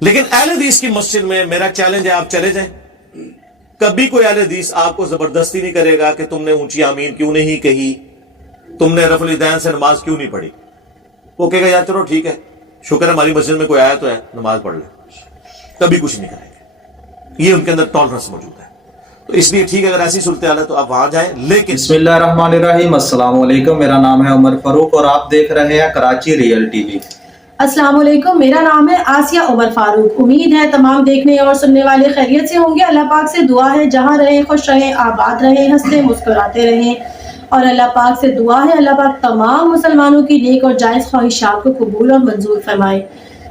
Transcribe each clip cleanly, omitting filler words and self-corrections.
لیکن اہل حدیث کی مسجد میں میرا چیلنج ہے، آپ چلے جائیں، کبھی کوئی اہل حدیث آپ کو زبردستی نہیں کرے گا کہ تم نے اونچی آمین کیوں نہیں کہی، تم نے رفع الیدین سے نماز کیوں نہیں پڑھی۔ وہ کہے گا یار چلو ٹھیک ہے، شکر ہے ہماری مسجد میں کوئی آیا تو ہے، نماز پڑھ لے، کبھی کچھ نہیں کریں گے۔ یہ ان کے اندر ٹالرنس موجود ہے، تو اس لیے ٹھیک ہے اگر ایسی صورتحال ہے تو آپ وہاں جائیں، لیکن بسم اللہ الرحمن الرحیم۔ السلام علیکم، میرا نام ہے عمر فاروق اور آپ دیکھ رہے ہیں کراچی ریئل ٹی وی۔ السلام علیکم، میرا نام ہے آسیہ عمر فاروق۔ امید ہے تمام دیکھنے اور سننے والے خیریت سے ہوں گے۔ اللہ پاک سے دعا ہے جہاں رہیں خوش رہیں، آباد رہیں، ہنستے مسکراتے رہیں، اور اللہ پاک سے دعا ہے اللہ پاک تمام مسلمانوں کی نیک اور جائز خواہشات کو قبول اور منظور فرمائے۔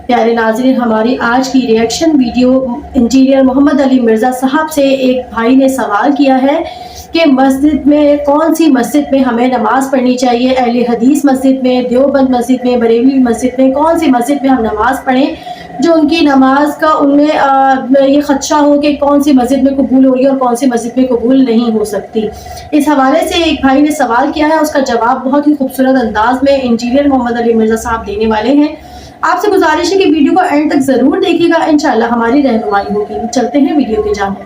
پیارے ناظرین، ہماری آج کی ریئیکشن ویڈیو انجینئر محمد علی مرزا صاحب سے ایک بھائی نے سوال کیا ہے کہ مسجد میں کون سی مسجد میں ہمیں نماز پڑھنی چاہیے، اہل حدیث مسجد میں، دیوبند مسجد میں، بریلوی مسجد میں، کون سی مسجد میں ہم نماز پڑھیں جو ان کی نماز کا ان میں یہ خدشہ ہو کہ کون سی مسجد میں قبول ہوگی اور کون سی مسجد میں قبول نہیں ہو سکتی۔ اس حوالے سے ایک بھائی نے سوال کیا ہے، اس کا جواب بہت ہی خوبصورت انداز میں انجینئر محمد علی مرزا صاحب دینے والے ہیں۔ آپ سے گزارش ہے کہ ویڈیو کو اینڈ تک ضرور دیکھیے گا، انشاءاللہ ہماری رہنمائی ہوگی۔ چلتے ہیں ویڈیو کی جانب۔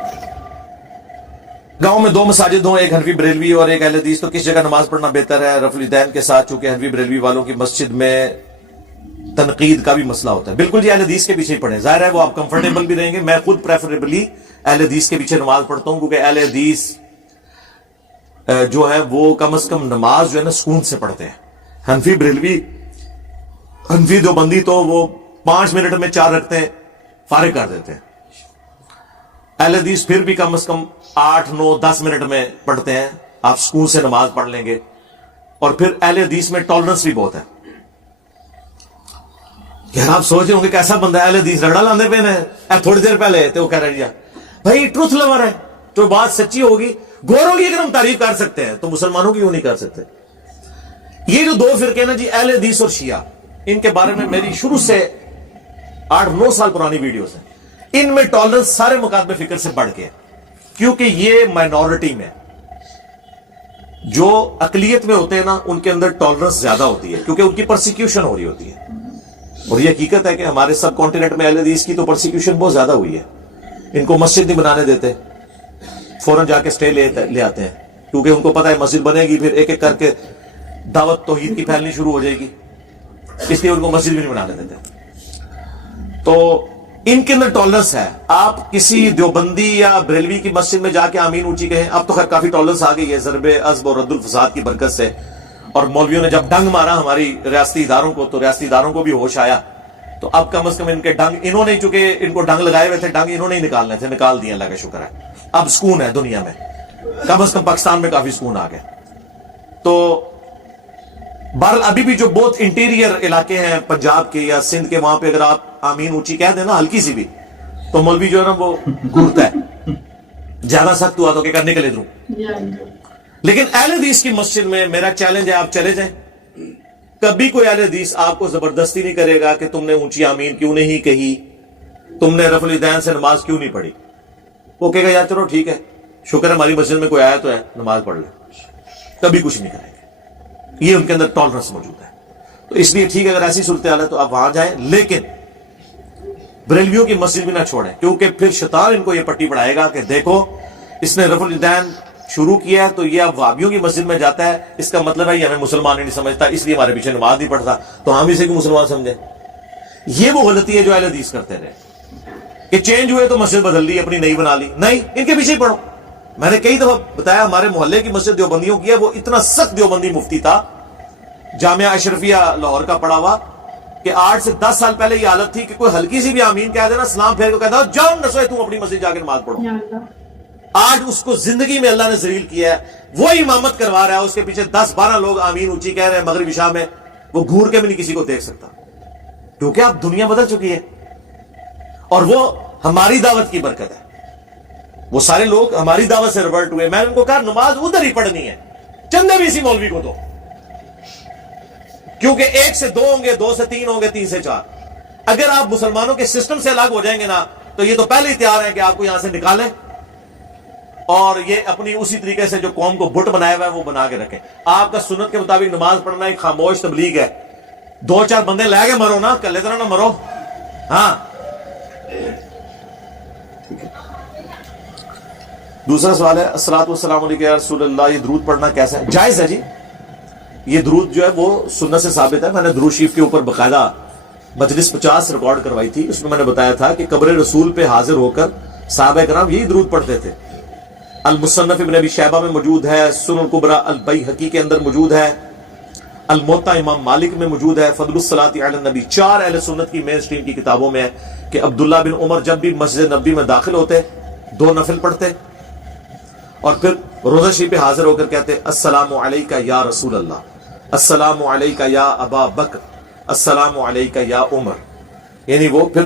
گاؤں میں دو مساجد ہوں، ایک حنفی بریلوی اور ایک اہل حدیث، تو کس جگہ نماز پڑھنا بہتر ہے؟ رفع الیدین کے ساتھ چونکہ حنفی بریلوی والوں کی مسجد میں تنقید کا بھی مسئلہ ہوتا ہے، بالکل جی اہل حدیث کے پیچھے ہی پڑھیں، ظاہر ہے وہ آپ کمفرٹیبل بھی رہیں گے۔ میں خود پریفریبلی اہل حدیث کے پیچھے نماز پڑھتا ہوں، کیونکہ اہل حدیث جو ہے وہ کم از کم نماز جو ہے نا سکون سے پڑھتے ہیں۔ حنفی بریلوی، حنفی دیوبندی تو وہ 5 منٹ میں 4 رکعتیں فارغ کر دیتے ہیں، اہل حدیث پھر بھی کم از کم 8 9 10 منٹ میں پڑھتے ہیں، آپ سکون سے نماز پڑھ لیں گے۔ اور پھر اہل حدیث میں ٹالرنس بھی بہت ہے۔ یار آپ سوچ رہے ہوں گے کیسا بندہ ہے اہل حدیث، رگڑا لاندے پہ نا، تھوڑی دیر پہلے تو وہ کہہ رہے بھائی ٹروتھ لور ہے، تو بات سچی ہوگی، گوروں کی اگر ہم تعریف کر سکتے ہیں تو مسلمانوں کی کیوں نہیں کر سکتے؟ یہ جو دو فرقے نا جی، اہل حدیث اور شیعہ، ان کے بارے میں میری شروع سے 8 9 سال پرانی ویڈیوز ہیں، ان میں ٹالرنس سارے مکاتب فکر سے بڑھ کے، کیونکہ یہ مائنورٹی میں جو اقلیت میں ہوتے ہیں نا ان کے اندر ٹالرنس زیادہ ہوتی ہے، کیونکہ ان کی پرسیکیوشن ہو رہی ہوتی ہے۔ اور یہ حقیقت ہے کہ ہمارے سب کانٹیننٹ میں اہل حدیث کی تو پرسیکیوشن بہت زیادہ ہوئی ہے، ان کو مسجد نہیں بنانے دیتے، فوراً جا کے سٹے لے آتے ہیں، کیونکہ ان کو پتہ ہے مسجد بنے گی پھر ایک ایک کر کے دعوت توحید کی پھیلنی شروع ہو جائے گی، اس لیے ان کو مسجد بھی نہیں بنانے دیتے۔ تو ان کے اندر ٹالرنس ہے۔ آپ کسی دیوبندی یا بریلوی کی مسجد میں جا کے آمین اونچی کہیں، اب تو خیر کافی ٹالرنس آ گئی ہے ضرب عصب اور رد الفساد کی برکت سے، اور مولویوں نے جب ڈنگ مارا ہماری ریاستی اداروں کو تو ریاستی اداروں کو بھی ہوش آیا، تو اب کم از کم ان کے ڈنگ، انہوں نے چونکہ ان کو ڈنگ لگائے ہوئے تھے، ڈنگ انہوں نے نکالنے تھے، نکال دیے، اللہ کا شکر ہے، اب سکون ہے دنیا میں، کم از کم پاکستان میں کافی سکون آ گیا۔ تو بہرحال ابھی بھی جو بہت انٹیریئر علاقے ہیں پنجاب کے یا سندھ کے، وہاں پہ اگر آپ آمین اونچی کہہ دیں نا ہلکی سی بھی، تو مولوی جو ہے نا وہ گھورتا ہے، زیادہ سخت ہوا تو کہ کرنے کے لیے دوں۔ لیکن اہل حدیث کی مسجد میں میرا چیلنج ہے، آپ چلے جائیں، کبھی کوئی اہل حدیث آپ کو زبردستی نہیں کرے گا کہ تم نے اونچی آمین کیوں نہیں کہی، تم نے رفع الیدین سے نماز کیوں نہیں پڑھی۔ وہ کہے گا یار چلو ٹھیک ہے، شکر ہے ہماری مسجد میں کوئی آیا تو ہے، نماز پڑھ لے، کبھی کچھ نہیں کریں گے۔ یہ ان کے اندر ٹالرنس موجود ہے، تو اس لیے ٹھیک ہے اگر ایسی صورتحال ہے تو آپ وہاں جائیں، لیکن بریلویوں کی مسجد بھی نہ چھوڑیں، کیونکہ پھر شیطان ان کو یہ پٹی پڑھائے گا کہ دیکھو اس نے رفع الیدین شروع کیا ہے تو یہ اب وہابیوں کی مسجد میں جاتا ہے، اس کا مطلب ہے یہ ہمیں مسلمان نہیں سمجھتا، اس لیے ہمارے پیچھے نماز نہیں پڑھتا، تو ہم اسے کیوں مسلمان سمجھیں؟ یہ وہ غلطی ہے جو اہل حدیث کرتے رہے کہ چینج ہوئے تو مسجد بدل لی، اپنی نئی بنا لی، نہیں، ان کے پیچھے ہی پڑھو۔ میں نے کئی دفعہ بتایا ہمارے محلے کی مسجد دیوبندیوں کی ہے، وہ اتنا سخت دیوبندی مفتی تھا، جامعہ اشرفیہ لاہور کا پڑھا ہوا، کہ 8 سے 10 سال پہلے یہ حالت تھی کہ کوئی ہلکی سی بھی آمین کہہ دینا، سلام پھیر کو کہتا جاؤ نسوے تم اپنی مسجد جا کے نماز پڑھو۔ آج اس کو زندگی میں اللہ نے ذلیل کیا ہے، وہ امامت کروا رہا ہے، اس کے پیچھے 10 12 لوگ آمین اونچی کہہ رہے ہیں مغرب عشاء میں، وہ گھور کے بھی نہیں کسی کو دیکھ سکتا، کیونکہ اب دنیا بدل چکی ہے، اور وہ ہماری دعوت کی برکت ہے۔ وہ سارے لوگ ہماری دعوت سے ریورٹ ہوئے، میں نے ان کو کہا نماز ادھر ہی پڑھنی ہے، چندے بھی اسی مولوی کو دو، کیونکہ 1 سے 2 ہوں گے، 2 سے 3 ہوں گے، 3 سے 4۔ اگر آپ مسلمانوں کے سسٹم سے الگ ہو جائیں گے نا تو یہ تو پہلے ہی تیار ہیں کہ آپ کو یہاں سے نکالیں، اور یہ اپنی اسی طریقے سے جو قوم کو بت بنایا ہوا ہے وہ بنا کے رکھیں۔ آپ کا سنت کے مطابق نماز پڑھنا ایک خاموش تبلیغ ہے، 2 4 بندے لے کے مرو نا، کلے طرح نہ مرو، ہاں ٹھیک ہے. دوسرا سوال ہے الصلاۃ والسلام علیک یا رسول اللہ، یہ درود پڑھنا کیسا ہے؟ جائز ہے جی. یہ درود جو ہے وہ سنت سے ثابت ہے. میں نے درود شریف کے اوپر باقاعدہ مجلس 50 ریکارڈ کروائی تھی. اس میں میں نے بتایا تھا کہ قبر رسول پہ حاضر ہو کر صحابہ کرام یہی درود پڑھتے تھے. المصنف ابن ابی شیبہ میں موجود ہے، سنن الکبریٰ البیہقی کے اندر موجود ہے، الموطا امام مالک میں موجود ہے، فضل الصلاۃ علی النبی 4 اہل سنت کی مین اسٹریم کی کتابوں میں ہے کہ عبداللہ بن عمر جب بھی مسجد نبی میں داخل ہوتے 2 نفل پڑھتے اور پھر روضہ شریف پہ حاضر ہو کر کہتے السلام علیکہ یا رسول اللہ، السلام علیکہ یا ابا بکر، السلام علیکہ یا عمر. یعنی وہ پھر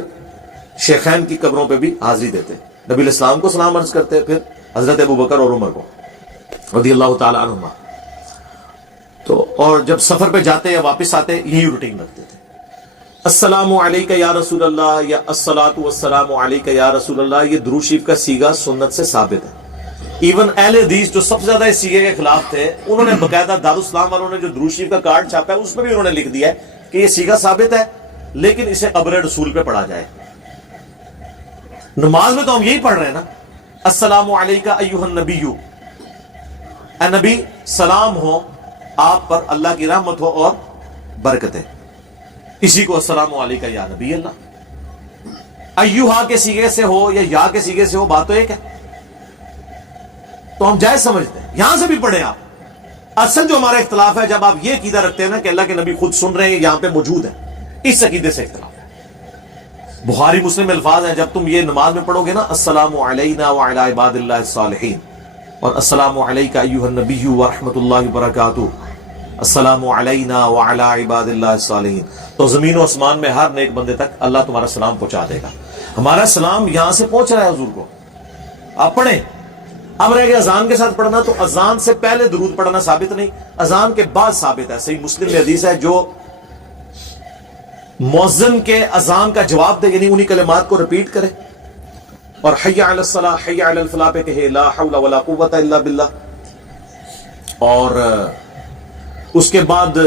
شیخین کی قبروں پہ بھی حاضری دیتے، نبی علیہ السلام کو سلام عرض کرتے، پھر حضرت ابو بکر اور عمر کو رضی اللہ تعالی عنہما. تو اور جب سفر پہ جاتے یا واپس آتے یہی روٹین رکھتے تھے. السلام علیکہ یا رسول اللہ یا الصلاۃ والسلام علیکہ یا رسول اللہ، یہ درود شریف کا صیغہ سنت سے ثابت ہے. ایون اہل حدیث جو سب سے زیادہ اس صیغے کے خلاف تھے، انہوں نے باقاعدہ دارالاسلام والوں نے جو درود شریف کا کارڈ چھاپا ہے اس میں بھی انہوں نے لکھ دیا ہے کہ یہ صیغہ ثابت ہے لیکن اسے قبر رسول پہ پڑھا جائے. نماز میں تو ہم یہی پڑھ رہے ہیں نا، السلام علیکہ ایھا النبی، اے نبی سلام ہو آپ پر، اللہ کی رحمت ہو اور برکتیں. اسی کو السلام علیکہ یا نبی اللہ. ایھا کے صیغے سے ہو یا کے صیغے سے ہو، بات تو ایک ہے. تو ہم جائز سمجھتے ہیں، یہاں سے بھی پڑھیں آپ. اصل جو ہمارا اختلاف ہے جب آپ یہ عقیدہ رکھتے ہیں نا کہ اللہ کے نبی خود سن رہے ہیں، یہاں پہ موجود ہے، اس عقیدے سے اختلاف ہے. بخاری مسلم میں الفاظ ہیں، جب تم یہ نماز میں پڑھو گے نا السلام علینا وعلی عباد اللہ الصالحین اور السلام علیکہ ایھا النبی ورحمۃ اللہ وبرکاتہ، السلام علینا وعلی عباد اللہ الصالحین، تو زمین و آسمان میں ہر نیک بندے تک اللہ تمہارا سلام پہنچا دے گا. ہمارا سلام یہاں سے پہنچ رہا ہے حضور کو، آپ پڑھیں. اب رہ گیا اذان کے ساتھ پڑھنا، تو اذان سے پہلے درود پڑھنا ثابت نہیں، اذان کے بعد ثابت ہے. صحیح مسلم میں حدیث ہے جو مؤذن کے اذان کا جواب دے، یعنی انہی کلمات کو ریپیٹ کرے اور حی علی الصلاۃ حی علی الفلاح پہ کہے لا حول ولا قوت الا باللہ، اور اس کے بعد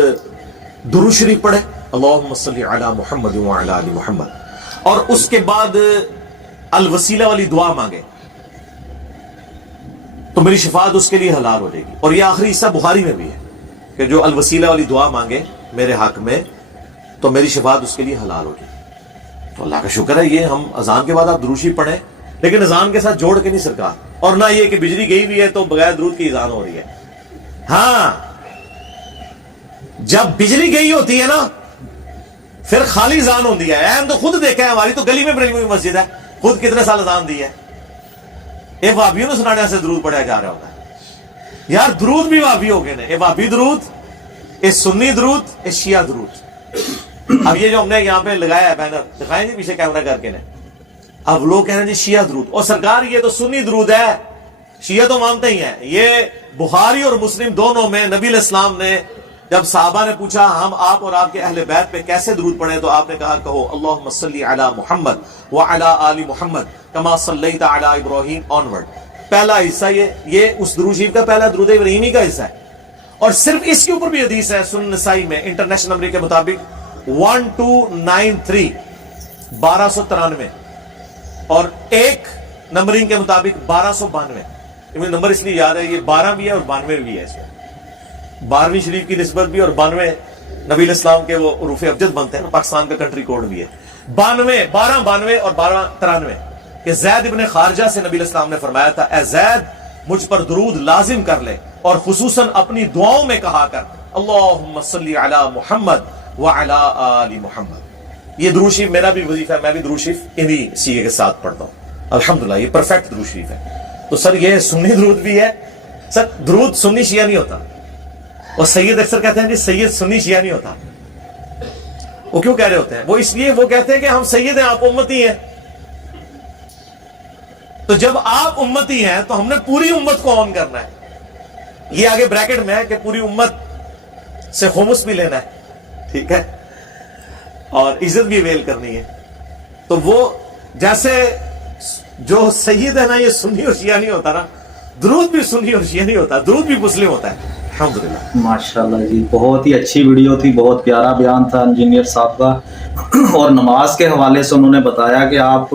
درود شریف پڑھے اللہم صلی علی محمد وعلی آل محمد، اور اس کے بعد الوسیلہ والی دعا مانگے تو میری شفاعت اس کے لیے حلال ہو جائے گی. اور یہ آخری حصہ بخاری میں بھی ہے کہ جو الوسیلہ والی دعا مانگے میرے حق میں تو میری شفاعت اس کے لیے حلال ہوگی. تو اللہ کا شکر ہے یہ ہم اذان کے بعد آپ درود شریف پڑھیں، لیکن اذان کے ساتھ جوڑ کے نہیں سرکار، اور نہ یہ کہ بجلی گئی بھی ہے تو بغیر درود کی اذان ہو رہی ہے. ہاں جب بجلی گئی ہوتی ہے نا پھر خالی اذان ہوتی ہے. ہم تو خود دیکھا ہے، ہماری تو گلی میں بڑی ہوئی مسجد ہے، خود کتنے سال اذان دی ہے. یہ وہابیوں نے سنانے سے درود پڑھا جا رہا ہوتا ہے. یار درود بھی وہابی ہو گئے نا، یہ وہابی درود، یہ سنی درود، یہ شیعہ درود. اب یہ جو ہم نے یہاں پہ لگایا ہے بینر، دکھائیں جی پیچھے کیمرہ کر کے نے، اب لوگ کہہ رہے ہیں جی شیعہ درود، اور سرکار یہ تو سنی درود ہے، شیعہ تو مانتے ہی ہیں. یہ بخاری اور مسلم دونوں میں نبی علیہ السلام نے جب صحابہ نے پوچھا ہم آپ اور آپ کے اہل بیت پہ کیسے درود پڑھیں، تو آپ نے کہا کہو اللہم صلی علی محمد وعلی آل محمد کما صلیت علی ابراہیم آنورڈ. پہلا حصہ یہ اس درود شریف کا پہلا درود ابراہیمی کا حصہ ہے، اور صرف اس کے اوپر بھی حدیث ہے سنن نسائی میں انٹرنیشنل نمبر کے مطابق 1293 1293، اور ایک نمبرنگ کے مطابق 1292. مجھے نمبر اس لیے یاد ہے، یہ 12 بھی ہے اور 92 بھی ہے. اس میں 12ویں شریف کی نسبت بھی، اور 92 نبی علیہ السلام کے وہ حروف ابجد بنتے ہیں نا، پاکستان کا کنٹری کوڈ بھی ہے. 1292 اور 1293 کہ زید ابن خارجہ سے نبی علیہ السلام نے فرمایا تھا اے زید مجھ پر درود لازم کر لے، اور خصوصاً اپنی دعاؤں میں کہا کر اللہم صلی علی محمد وعلی آل محمد. یہ درود شریف میرا بھی وظیفہ ہے، میں بھی درود شریف انہی صیغے کے ساتھ پڑھتا ہوں الحمدللہ. یہ پرفیکٹ درود شریف ہے. تو سر یہ سنی درود بھی ہے. سر درود سنی شیعہ نہیں ہوتا، اور سید اکثر کہتے ہیں کہ سید سنی شیعہ نہیں ہوتا. وہ کیوں کہہ رہے ہوتے ہیں؟ وہ اس لیے وہ کہتے ہیں کہ ہم سید ہیں، آپ امتی ہیں. تو جب آپ امتی ہیں تو ہم نے پوری امت کو آن کرنا ہے. یہ آگے بریکٹ میں ہے کہ پوری امت سے خمس بھی لینا ہے، ٹھیک ہے، اور عزت بھی ویل کرنی ہے. تو وہ جیسے جو سید ہے نا یہ سنی اور شیعہ نہیں ہوتا نا، درود بھی سنی اور شیعہ نہیں ہوتا، درود بھی مسلم ہوتا ہے. الحمدللہ. ماشاءاللہ جی، بہت ہی اچھی ویڈیو تھی، بہت پیارا بیان تھا انجینئر صاحب کا. اور نماز کے حوالے سے انہوں نے بتایا کہ آپ